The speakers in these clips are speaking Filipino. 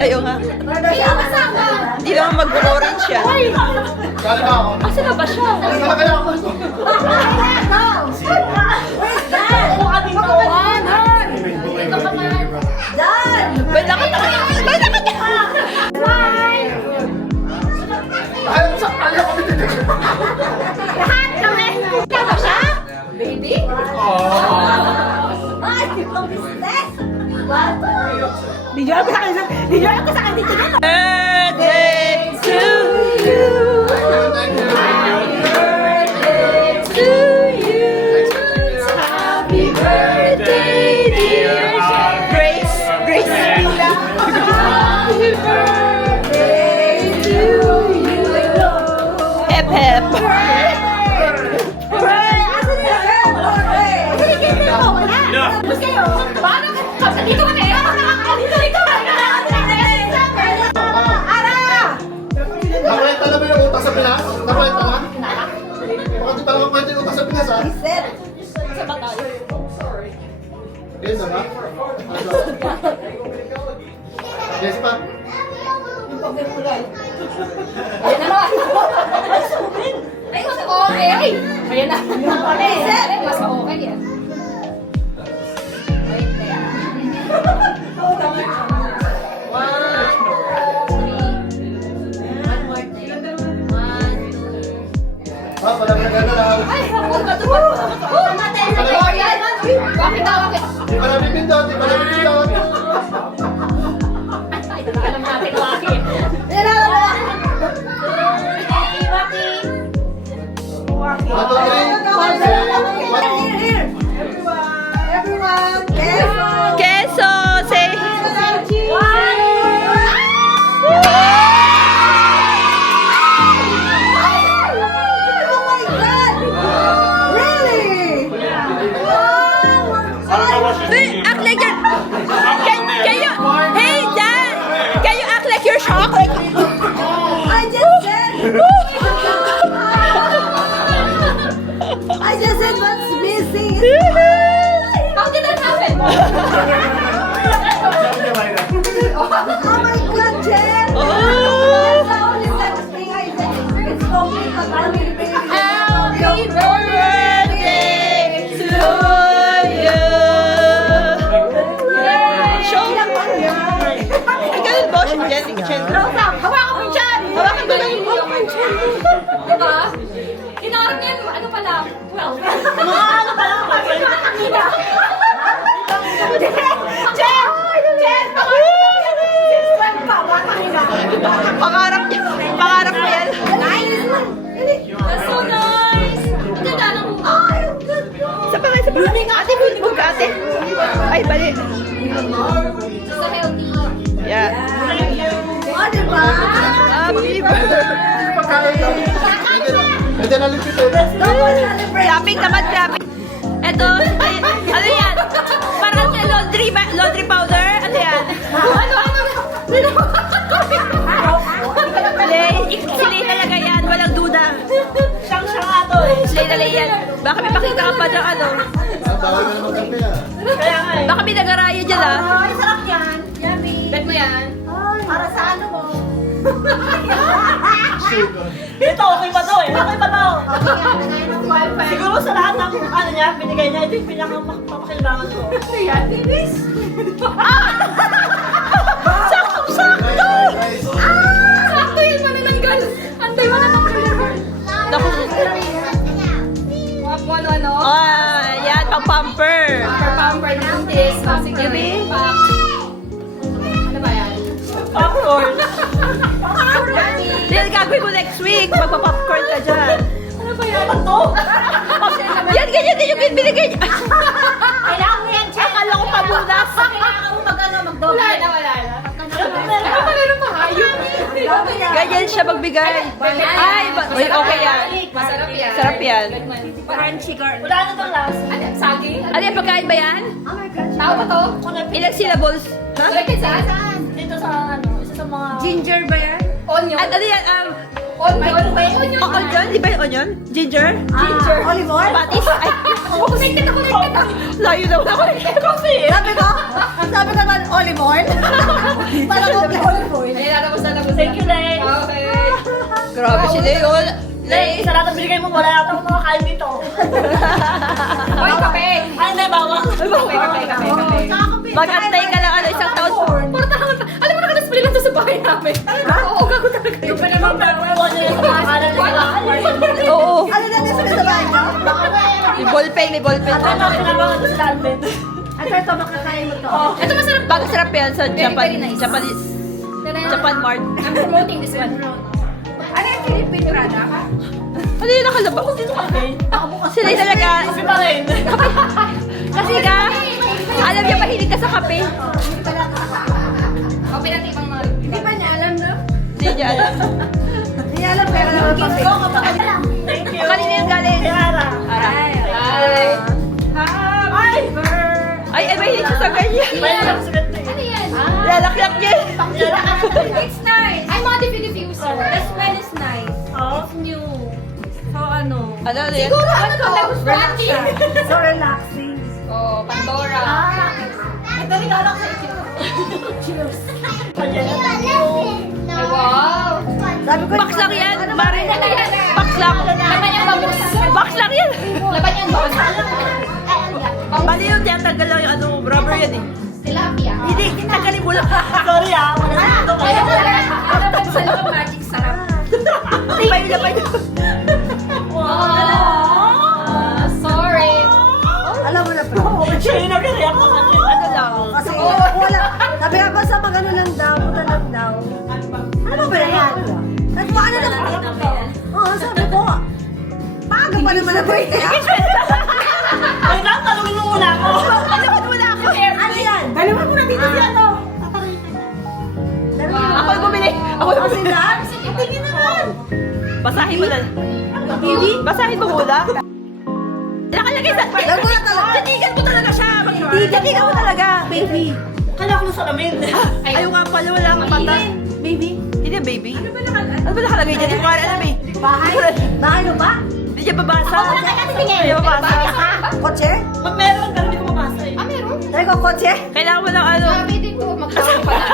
Ayaw nga. Hindi naman mag-orange siya. Kali na ako. Asa na ba siya? Talaga na ako. Ba't nakatawa? Ba't nakatawa? Ayaw sa kanya ko dito. Lahat kami! Kaya siya? Baby? Dijual ko sa akin. Dijual ko sa akin dito na. Birthday to you. To you. Happy birthday, dear Grace. Grace. Happy birthday to you. Hep hep. Tapos kayo, paano ka dito kami? Dito kami! Nakwenta na ba yung utang sa Pinas? Nakwenta na? Baka di pa naman kwenta yung utang sa Pinas, ha? Sa ba tayo? Yes, ba? Yes, pa? Ayan na naman! Ay, mas okay! Ayan na! Mas okay yan. Ha? Walang nagana na. Ay, huwag ka tuwa! Matay na kayo! Bakit daw? Bakit? Di pa namin pindot, di pa namin pindot. Ay, alam natin bakit. Ato, Everyone, Queso, say. Oh my God! Really? Hey, act like you're... Can you... Hey, Dan! Can you act like you're shocked? I just said what's missing is How did that happen? oh my God, Jen! Oh. That's the only sex thing I said. It's complete, but I'm really big. Happy Birthday to you. Show lang ba yan? Ay, ganun ba? Jen. Hawakan mo dyan! Hawakan mo lang yung Diba? Inaarap niya, ano pala? 12. Ano pa lang? Nakakita. Pangarap niya. Pangarap mo yan. That's so nice! Ang ganda ng Sa pa nga, sa pa nga. Ate, buti ka, ate. Ay, bali. Just a healthy. Yeah. Oh, diba? Happy birthday. pagkain ka. Pwede na lipit eh. Shopping naman, shopping. Ito, ay, ano yan? Parang siya laundry powder. Ano yan? Slay talaga yan, walang duda. Siyang nga to eh. Slay talaga yan. Baka may pakita ka pa dyan, ano? Bawal na naman kami ah. Kaya nga eh. Baka may nagaraya dyan, ah. Ay, sarap yan. Yummy. Bet mo yan? Para sa ano mo? Sugar. Ito, okay pa to eh. Okay pa to. Siguro sa lahat ng ano niya, binigay niya, ito yung pinakamapakailangan ko. Ano yan? Bibis? Saktong-sakto! Guys, Sakto yun, manananggal. Antay, manananggal. Naku. Ano? Ah, yan, pang-pamper. Pamper ng this. Sige, Gabi? Ano ba yan? Popcorn. Yan, gagawin mo next week. Magpa-popcorn ka dyan. Ano ba yan? Ano to? Yan, ganyan din yung binigay niya. Kailangan mo yan, check. Akala ko pabunas. Kailangan mo mag-doble. Wala na. Ano pala ng mahayop? Ganyan siya magbigay. Ay, uy, okay yan. Masarap yan. Sarap yan. Crunchy girl. Wala na itong last. Ano? Saging? Ano yan, pagkain ba yan? Oh my God. Tao ba to? Ilang syllables? Ha? Like saan? Dito sa ano, isa sa mga... Ginger ba yan? Onion. Ano yan? Onion ba yan? Onion. Onion? Di ba yung onion? Ginger? Ginger. Olive oil? Patis? Ay, Connected ako. layo na wala ko. Sabi ko, Sabi naman, olive oil. Para ko olive oil. Ayan, natapos na. Thank you, Lay. Okay. Grabe si Leon. Lay, sa lahat ng binigay mo, wala yata akong makakain dito. Hoy, kape. Ay, hindi, bawang. Kape. Mag-antay ka lang isang taon. Puro tangan pa. Alam mo, nakadisplay lang to sa bahay namin. Oo, gago talaga. Yung pa naman, Iwan niyo yung makahalan nila. Oo. ano natin sa bahay ko? May ballpen, may ballpen. At ano, kinabangan ko sa Alvin. Ito, makakain mo to. Ito masarap. Bago sarap yan sa Very, Japan. very nice. Japanese. Japan Mart. I'm promoting this one. Ano yung Philippine Rana? Ano yung nakalabas? Dito kami. Sila yung talaga. Kasi pa rin. Kasi ka, alam niya mahilig ka sa kape. O, pinatipang mga... Hindi pa niya alam, no? Hindi niya alam. Hindi niya alam, pero naman pa. Thank you. Kanina yung galing. Yara. Ay. Ay, mahilig siya sa ganyan. May alam sa ganda eh. Ano yan? Lalaklak niya. It's nice. I'm not the diffuser. The smell is nice. Oh. It's new. So, ano? Ano yan? Siguro ano to? Relaxing. So relaxing. Oh, Pandora. Ito rin anak sa ito. Cheers. Ay, wow. Sabi ko, Box lang yan, Mari. Box lang. Laban yung bangus. Box lang yan. Laban yung bangus. Bali yung tiyatanggal lang yung ano, rubber yan eh. Tilapia. Hindi, tanggalin mo lang. Sorry ah. Wala sa ito ko. Ayaw mo lang. Ano pag sa loob magic sarap? Labay na ba yun? Oh, sorry. alam mo na po. Siya yung nag-react sa kanya. Ano lang. Kasi wala. Sabi nga basta pag ano lang daw, punta lang daw. Ano ba yan? At paano lang? Oo, sabi ko. Paga pa naman na birthday. Wait lang, talungin mo muna ako. Alaman mo na ako. Ano yan? Dalawa mo na dito si ano. Ako yung bumili. Ako yung Kasi bumili. lang? Tingin naman. Basahin mo na. Basahin mo muna. Nakalagay sa... Alam mo na talaga. Titigan mo talaga siya. Titigan mo talaga. Baby. Kala ko sa lamin. Ayaw nga pala, wala akong mata. Baby. Hindi yan, baby. Ano ba nakalagay dyan? Hindi ko nga alam eh. Bahay. Bahay no ba? Hindi niya babasa. Ako na kaya tingin. Hindi babasa. Kotse? Pag meron ka, hindi ko mabasa eh. Ah, meron? Sabi ko, kotse? Kailangan mo ng ano. Sabi din ko, magkakaroon pa na.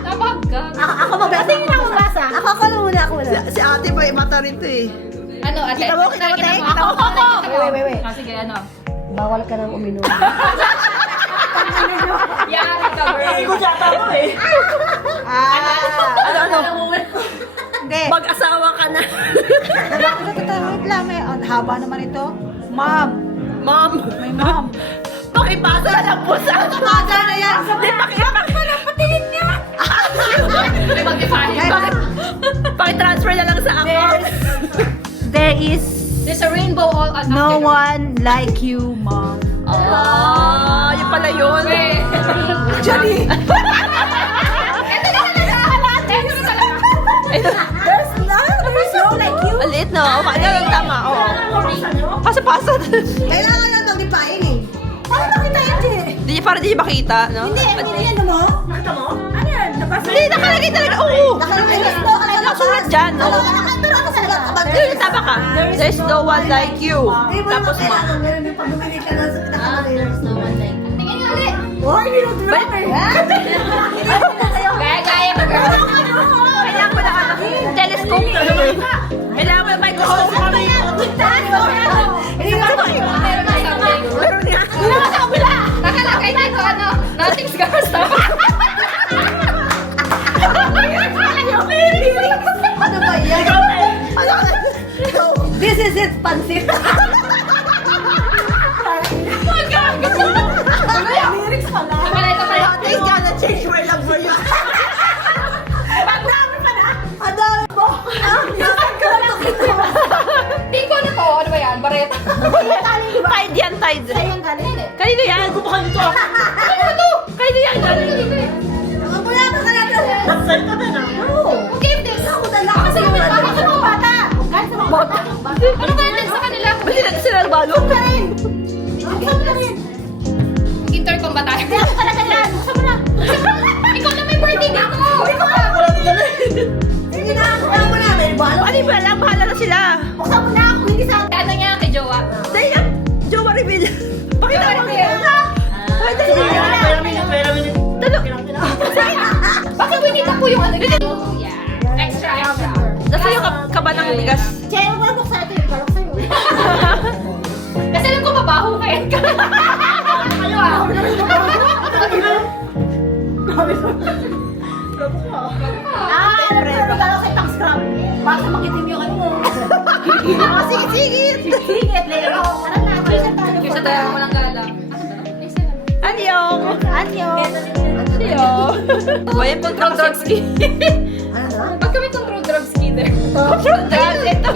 Nabagag. Ako mabasa. Tingin na mabasa. Ako na muna, ako muna. Si ate pa, mata rin to eh. Ano, ate? Kita mo, te? Ako. Wait. Ah, sige, ano? Bawal ka nang uminom. Yari ka, Hindi ko girl. dyan ako eh. Ano? Hindi. Mag-asawa ka na. Wait lang, may haba naman ito. Ma'am. Mom. May ma'am. Pakipasa na lang po sa Pasa na yan. Hindi, pakipasa na. Patingin niya. May mag-define. Pakitransfer na lang sa account. There is There's a rainbow all at no one like you, mom. Ah, yun pala yun. Actually, Ito na talaga. Ito na talaga. there's no like you. Alit no? Okay na lang tama. Oo. Pasa-pasa. Kailangan lang magdipain eh. Paano nakita yan eh? Hindi niya, para di niya makita, no? Hindi, ano mo? Nakita mo? Ano yan? Nabasa Hindi, nakalagay talaga. Oo. Nakalagay no. Nakasulat dyan, no? Pero ako sa lahat kapag Tama ka. There's no one like you. Tapos ma. meron yung pag bumili ka na nakalagay. Tingin nga ulit. Oh, you don't remember. Gaya ka, girl. Kailangan ko na ano. Telescope. Kailangan ko na microphone. Hindi nga ba? Meron na something. Meron nga. Sa kabila. Nakalagay dito, ano? Nothing's gonna stop. Ano ba yan? This is it, pansit. Lyrics pala. Ito pala. Nothing's gonna change my love for you. Ang dami po. Nasaan ka lang nakita mo? Di ko na to. Ano ba yan? Bareta. Tide yan, tide. Ayun, galing. Kanino yan? Kupakan nito ako. Kanino yan? Ang wala pa ka natin. Nag-side ka din ah. Who gave this? Ako na lang. Kasi yung bakit sa mga bata? Ano ba yan sa kanila? Ba sila nagbalo? Intercom ba tayo? Talaga yan. Buksan mo na. Ikaw na may birthday dito. Ikaw na. Wala na dala. Sige na, wala mo na. May balo. Ano ba lang? Bahala na sila. Buksan mo na ako. Hindi sa akin. Ano niya kay Jowa? Dahil yan. Jowa reveal. Pakita mo. Jowa reveal. Ay, dali. yung ano yun. Yeah. Extra. Nasa yung kaba ng bigas. Che, huwag mo buksan ito. Yung balok sa'yo. Kasi alam ko mabaho kayo. Ano ah? Pero balok sa tax scrub. Baka makitim yung ano mo. Sige. Sige, lero. Tara na, isa tayo. Isa tayo walang galang. Anyong. Anyong. Boy, control drugs kid. Ano? Ba't kami control drugs kid? Control drugs? Ito.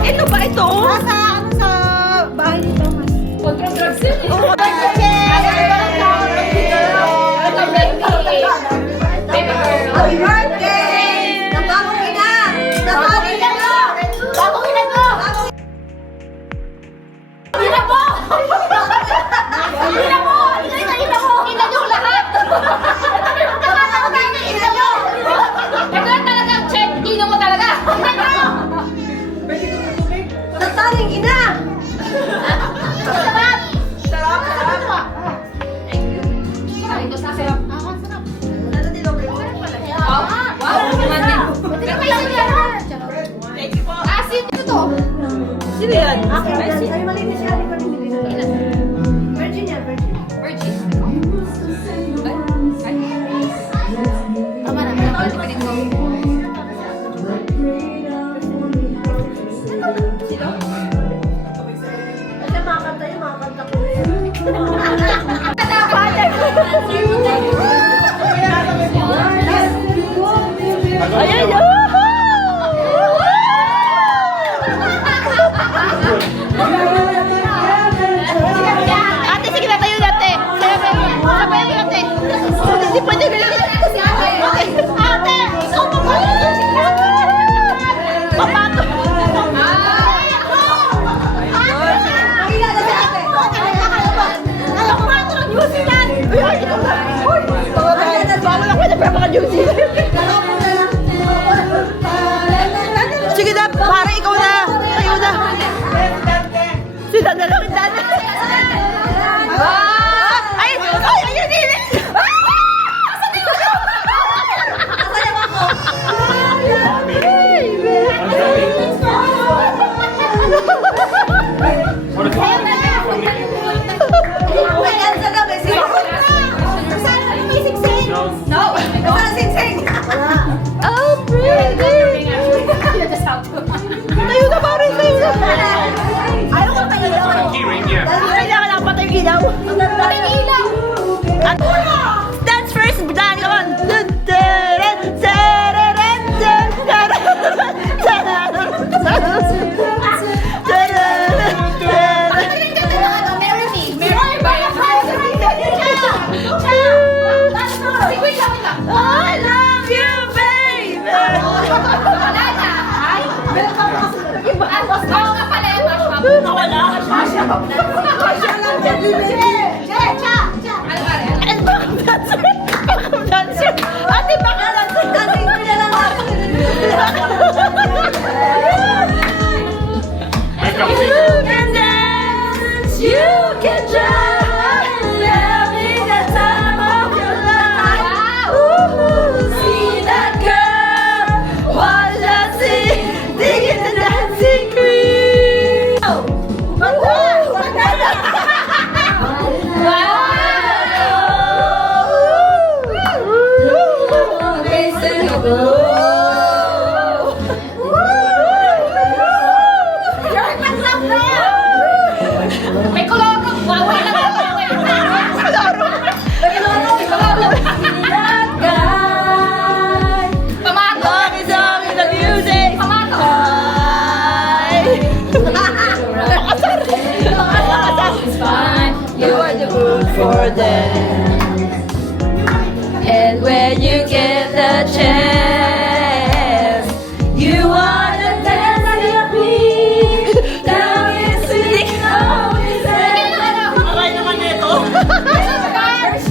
Ito ba ito? Nasa, ano sa bahay nito? Control drugs yun eh. Oh, Ito, baby. Baby girl. Happy birthday! Ng bagong ina! Ng bagong ina ko! Bagong ina ko! Ina mo! Ina mo! Ina mo! Ina nyo lahat! Ito lang talagang check. Ino mo talaga. Nagtaling ina! Sarap! Ay, ito sa sarap. Sarap. Wow. Wow. Pero may sinira. Asin ito to. Sino yan? Ay, malinis yan. Virgin yan, virgin. Virgin. Tama na. Pwede ko. Kasi makakanta yun, makakanta ko. Ayan, Ate, sige na tayo natin. Sabay mo natin. Hindi pwede na lang. Ate, ikaw pa ba? Papato. Sige na, pare, ikaw na. Tayo na. Sila na lang. Ay, ayun din. No. Oh, pretty. Tayo na, pare, tayo na. Ayaw ko kayo. Kailangan lang patay yung ilaw. Ang ilaw. Dance first, dance, come on. Ang ganda ng ano, Marry Me. Marry Me. Wait lang. I love you, baby. Wala na. Ay. Oo nga pala yung mashup. Nawala. Ano ba rin? And backup dancer. Ate, backup dancer. You can dance, you can drive, having the time of your life. Ooh, see that girl, watch that scene, digging the dancing queen. May koloro. Wow, wala na. Pamato. Pamato. You are the food for them. And when you get the chance, you are the dancing queen. Now it's sitting on his head. Aray naman nito.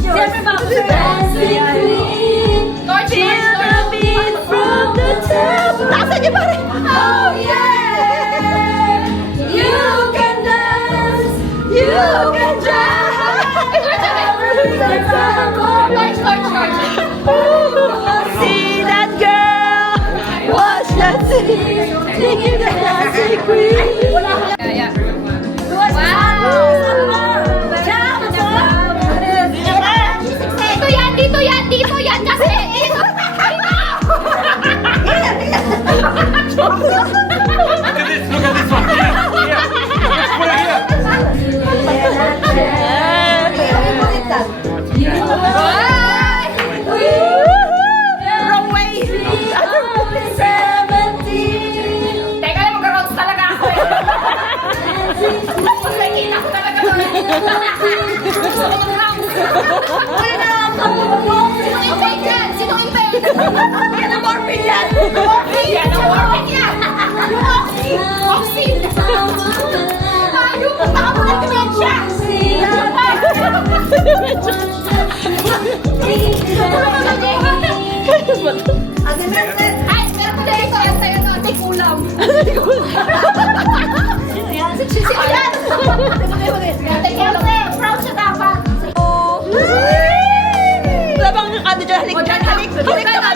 Siyempre ba? Dancing queen. Feel the beat from the top. Taasan niyo pa rin. Oh yeah. You can dance. You can drive. Guys, See that girl, watch that scene, thinking that that's a queen. Kaya. Dito yan kasi. Dito. Look at this one. Here. Let's put it here. Wrong way. Teka lang, mag-rounds talaga ako. Pag nakikita ko talaga doon. Gusto ko mag-rounds. Sinong invade yan? Sinong invade? Yan ang morphine yan. Yan ang morphine yan. Yung oxy. Oxy. Yung punta ka muna dementia. Ay, meron pa dito. Yan sa'yo no. May kulam. Sino yan? Proud siya dapat. Wala bang ano dyan? Halik dyan, halik. Halik naman.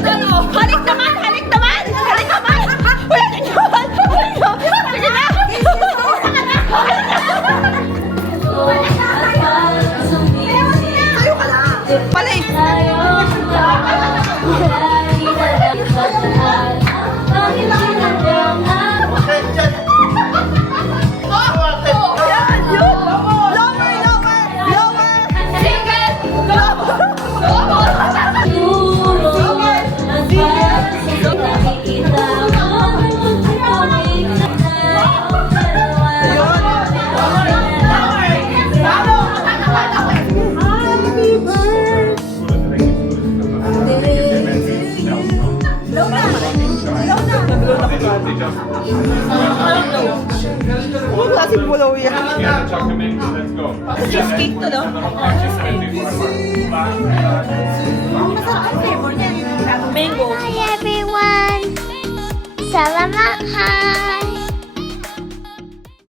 Halik naman, halik naman. Halik naman. Wala na dyan. Sige na. Sayo ka na. Palay. Yan, yun. Lower, lower, lower. Ano klaseng pulaw yan? Yeah, chuck them in. Let's go. Cheesecake to, no? Mango. Hi everyone! Salamat! Hi!